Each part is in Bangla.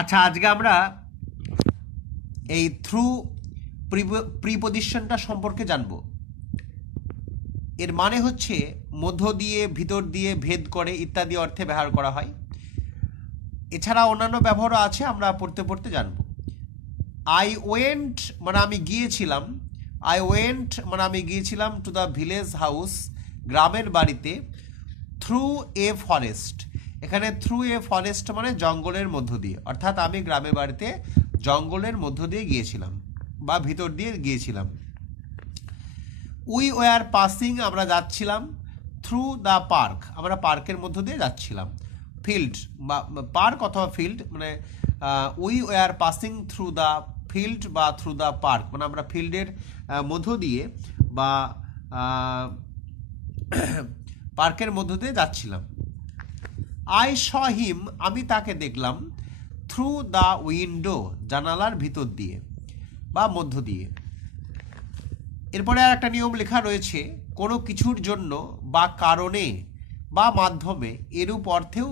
আচ্ছা আজকে আমরা এই থ্রু প্রিপোজিশনটা সম্পর্কে জানব। এর মানে হচ্ছে মধ্য দিয়ে, ভিতর দিয়ে ভেদ করে ইত্যাদি অর্থে ব্যবহার করা হয়। এছাড়া অন্যান্য ব্যবহারও আছে, আমরা পড়তে পড়তে জানব। আই ওয়েন্ট মানে আমি গিয়েছিলাম। আই ওয়েন্ট মানে আমি গিয়েছিলাম টু দ্য ভিলেজ হাউস গ্রামের বাড়িতে থ্রু এ ফরেস্ট এখানে থ্রু এ ফরেস্ট মানে জঙ্গলের মধ্য দিয়ে। অর্থাৎ আমি গ্রামে বাড়িতে জঙ্গলের মধ্য দিয়ে গিয়েছিলাম বা ভিতর দিয়ে গিয়েছিলাম। উই ওয়ার পাসিং আমরা যাচ্ছিলাম থ্রু দ্য পার্ক আমরা পার্কের মধ্য দিয়ে যাচ্ছিলাম। ফিল্ড বা পার্ক অথবা ফিল্ড মানে we were passing through the field বা থ্রু দ্য পার্ক মানে আমরা ফিল্ডের মধ্য দিয়ে বা পার্কের মধ্য দিয়ে যাচ্ছিলাম। আই শ হিম, আমি তাকে দেখলাম থ্রু দ্য উইন্ডো জানালার ভিতর দিয়ে বা মধ্য দিয়ে। এরপরে আর একটা নিয়ম লেখা রয়েছে, কোনো কিছুর জন্য বা কারণে বা মাধ্যমে এরূপ অর্থেও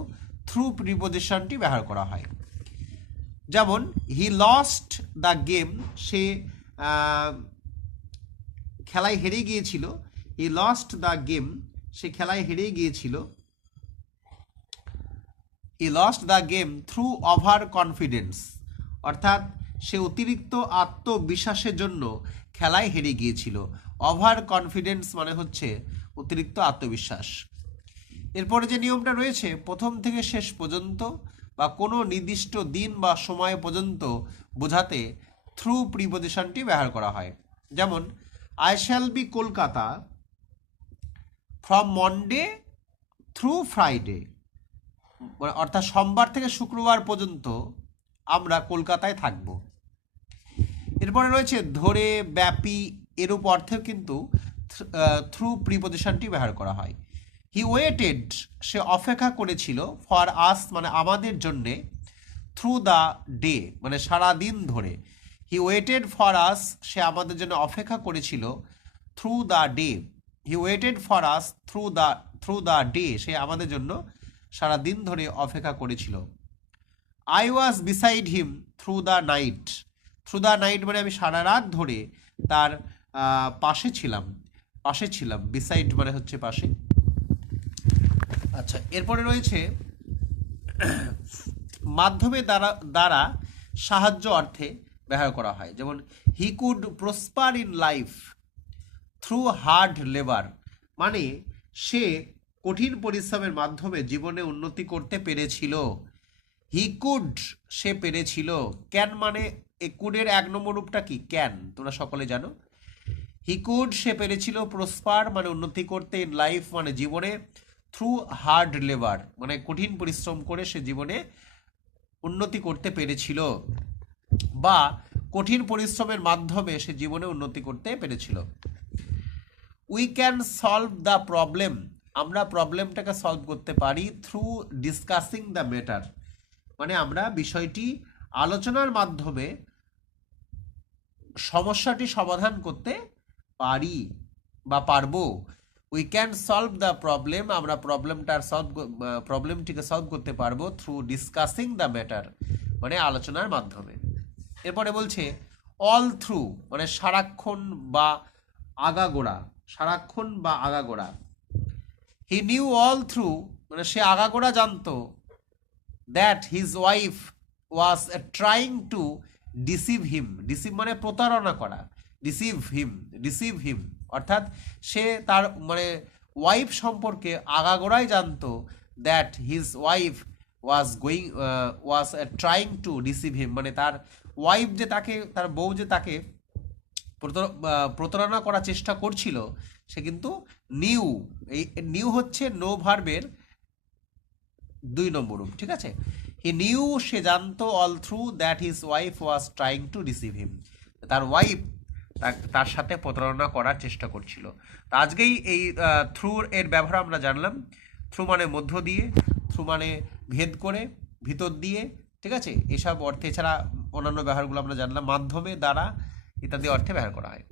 থ্রু প্রিপোজিশনটি ব্যবহার করা হয়। যেমন হি লস্ট দ্য গেম সে খেলায় হেরে গিয়েছিল। হি লস্ট দ্য গেম সে খেলায় হেরে গিয়েছিল। He lost the game through over confidence অর্থাৎ সে অতিরিক্ত আত্মবিশ্বাসের জন্য খেলায় হেরে গিয়েছিল। ওভার কনফিডেন্স মানে হচ্ছে অতিরিক্ত আত্মবিশ্বাস। এরপরে যে নিয়মটা রয়েছে, প্রথম থেকে শেষ পর্যন্ত বা কোনো নির্দিষ্ট দিন বা সময় পর্যন্ত বোঝাতে থ্রু প্রিপোজিশনটি ব্যবহার করা হয়। যেমন I shall be Kolkata from Monday through Friday অর্থাৎ সোমবার থেকে শুক্রবার পর্যন্ত আমরা কলকাতায় থাকব। এরপরে রয়েছে ধরে ব্যাপী এরূপ অর্থেও কিন্তু থ্রু প্রিপোজিশনটি ব্যবহার করা হয়। হি ওয়েটেড, সে অপেক্ষা করেছিল ফর আস মানে আমাদের জন্যে, থ্রু দ্য ডে মানে সারা দিন ধরে। হি ওয়েটেড ফর আস, সে আমাদের জন্য অপেক্ষা করেছিল through the day. He waited for us, through the through the day, সে আমাদের জন্য সারা দিন ধরে অপেক্ষা করেছিল। I was beside him through the night through the night মানে আমি সারা রাত ধরে তার পাশে ছিলাম। পাশে ছিলাম। বিসাইড মানে হচ্ছে পাশে। আচ্ছা এরপরে রয়েছে মাধ্যমে দ্বারা দ্বারা সাহায্য অর্থে ব্যবহার করা হয়। যেমন he could prosper in life through hard labour মানে সে কঠিন পরিশ্রমের মাধ্যমে জীবনে উন্নতি করতে পেরেছিল। হি কুড, সে পেরেছিল। ক্যান মানে এ কুডের এক নম্বর রূপটা কি? ক্যান, তোমরা সকলে জানো। হি কুড, সে পেরেছিল। প্রসপার মানে উন্নতি করতে ইন লাইফ মানে জীবনে। থ্রু হার্ড লেবার মানে কঠিন পরিশ্রম করে সে জীবনে উন্নতি করতে পেরেছিল। বা কঠিন পরিশ্রমের মাধ্যমে সে জীবনে উন্নতি করতে পেরেছিল। We can solve the problem আমরা প্রবলেমটাকে সলভ করতে পারি থ্রু ডিসকাসিং দ্য ম্যাটার মানে আমরা বিষয়টি আলোচনার মাধ্যমে সমস্যাটি সমাধান করতে পারি বা পারব। We can solve the problem আমরা প্রবলেমটার সলভ প্রবলেমটিকে সলভ করতে পারব থ্রু ডিসকাসিং দ্য ম্যাটার মানে আলোচনার মাধ্যমে। এরপরে বলছে অল থ্রু মানে সারাক্ষণ বা আগাগোড়া, সারাক্ষণ বা আগাগোড়া। হি নিউ অল থ্রু মানে সে আগাগোড়া জানতো that his wife was trying to deceive him deceive মানে প্রতারণা করা ডিসিভ হিম ডিসিভ হিম অর্থাৎ সে তার মানে ওয়াইফ সম্পর্কে আগাগোড়াই জানতো that his wife was going was trying to deceive him মানে তার ওয়াইফ যে তাকে, তার বউ যে তাকে প্রতার- প্রতারণা করার চেষ্টা করছিল সে কিন্তু নিউ এই নিউ হচ্ছে নো ভার্বের দুই নম্বর রূপ ঠিক আছে? হি নিউ সে জানতো all through that his wife was trying to receive him তার ওয়াইফ তার সাথে প্রতারণা করার চেষ্টা করছিল। তো আজকেই এই থ্রু এর ব্যবহার আমরা জানলাম। থ্রু মানে মধ্য দিয়ে থ্রু মানে ভেদ করে, ভিতর দিয়ে, ঠিক আছে? এসব অর্থে এছাড়া অন্যান্য ব্যবহারগুলো আমরা জানলাম। মাধ্যমে, দ্বারা ইত্যাদি অর্থে ব্যবহার করা হয়।